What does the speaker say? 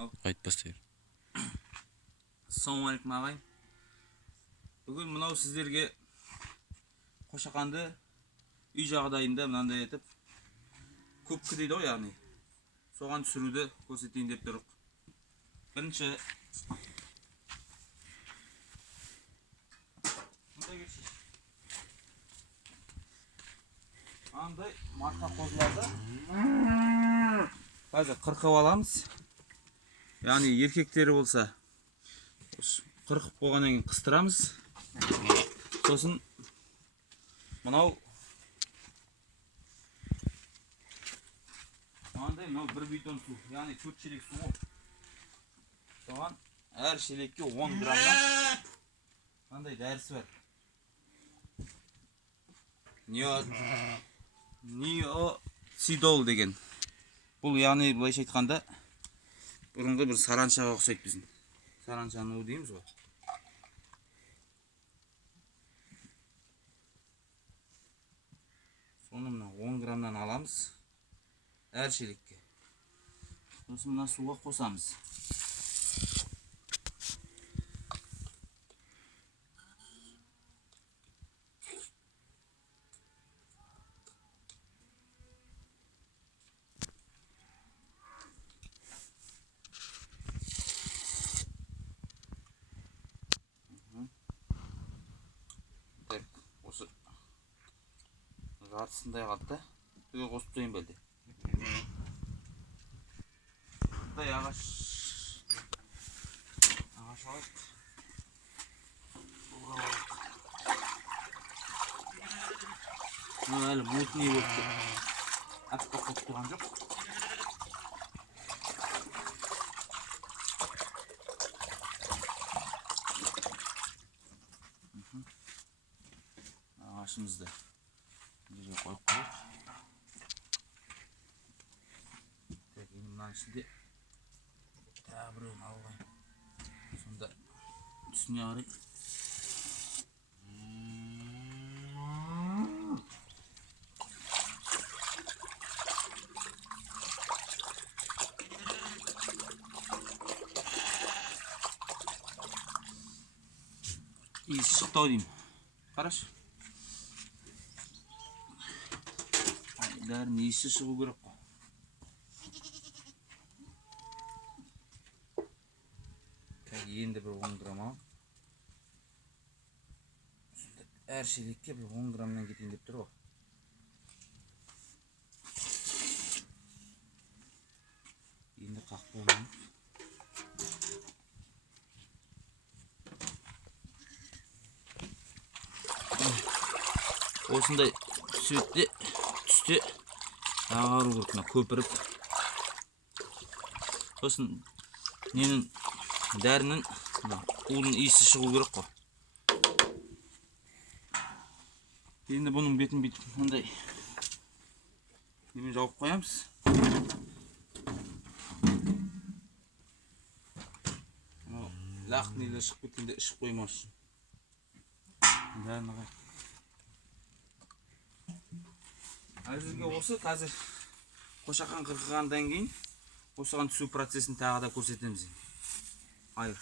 Айтпастайыр. Ассалаумағалейкум ағайын. Бүгін мынау сіздерге Қошақанды үй жағдайында мынандай етіп көпкі дейді ғой, яғни соған түсіруді көрсетейін деп тұрық. Бірінші мындай кетші. Андай марқа қозыларды қазір қырқып аламыз. Яғни еркектері болса қырқып болғаннан кейін қыстырамыз. Сосын мынау бір битон су, яғни 4 шелек су ғой. Соған әр шелекке 10 граммдан мынандай дәрісі бар. Неоцидол деген. Бұл яғни былайша айтқанда бұрынғы бір саранчаға ұқсайды біздің. Саранчаның уы дейміз ғой. Соны мына 10 граммнан аламыз әр шелекке. Сосын мына суға қосамыз. Осы жартысындай қалды да, түге қосып тойын бәлде. Бұндай ағаш алайық. Әлі мутный болып тұр. Аппақ болып тұрған жоқ. Ағашымызды жерге қойып қойып. Енді мынаның ішінде тағы біреуін алғай. Сонда түсіне қарай. Иісі шықты ау деймін. Қарашы. Дәрінің иісі шығу керек қой. Енді бір 10 грамм ал. Әр шелекке бір 10 граммнан кетейін деп тұр ғой. Енді қақ болмайын. Осындай түсте ағару керек, көпіріп. Сосын ненің дәрінің уының иісі шығу керек қой. Енді бұның бетін бүйтіп мындай немен жауып қоямыз. Лақ нелер шығып кеткенде ішіп қоймас үшін. Дәріні қай. Әзірге осы қазір Қошақан қырқығандан кейін осыған түсу процесін тағы да көрсетеміз. Айыр.